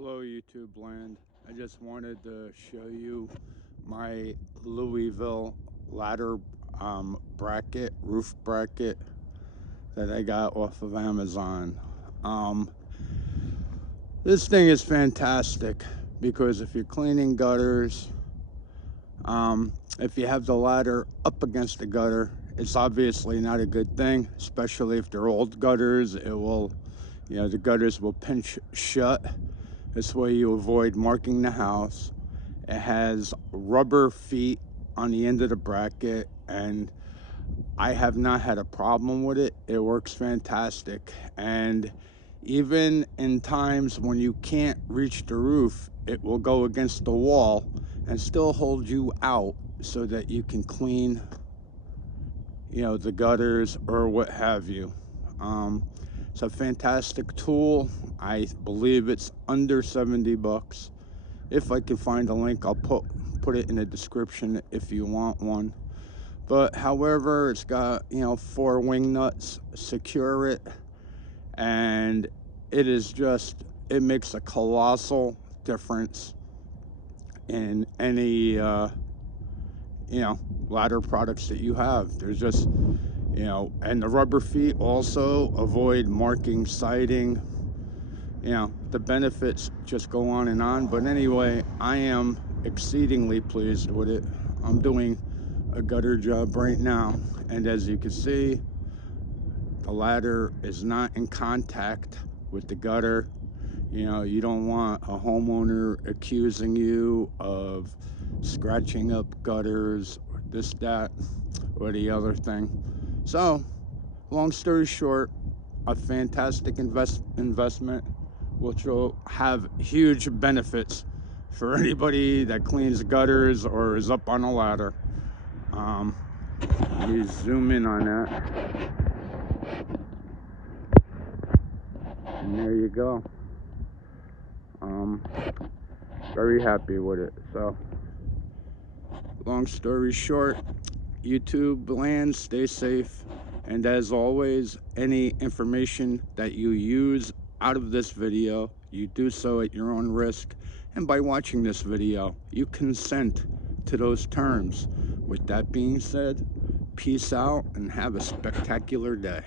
Hello YouTube land. I just wanted to show you my Louisville ladder bracket, roof bracket that I got off of Amazon. This thing is fantastic because if you're cleaning gutters, if you have the ladder up against the gutter, it's obviously not a good thing, especially if they're old gutters. It will, the gutters will pinch shut. This way you avoid marking the house. It has rubber feet on the end of the bracket, and I have not had a problem with it. It works fantastic. And even in times when you can't reach the roof, it will go against the wall and still hold you out so that you can clean, the gutters or what have you. It's a fantastic tool. I believe it's under 70 bucks. If I can find a link, I'll put it in the description if you want one. But however, it's got, 4 wing nuts, secure it, and it makes a colossal difference in any, ladder products that you have. There's just, and the rubber feet also avoid marking siding. The benefits just go on and on. But anyway, I am exceedingly pleased with it. I'm doing a gutter job right now, and as you can see, the ladder is not in contact with the gutter. You don't want a homeowner accusing you of scratching up gutters or this, that, or the other thing. So, long story short, a fantastic investment, which will have huge benefits for anybody that cleans gutters or is up on a ladder. Let me zoom in on that. And there you go. Very happy with it. So, long story short, YouTube land, stay safe. And as always, any information that you use out of this video, you do so at your own risk. And by watching this video, you consent to those terms. With that being said, peace out and have a spectacular day.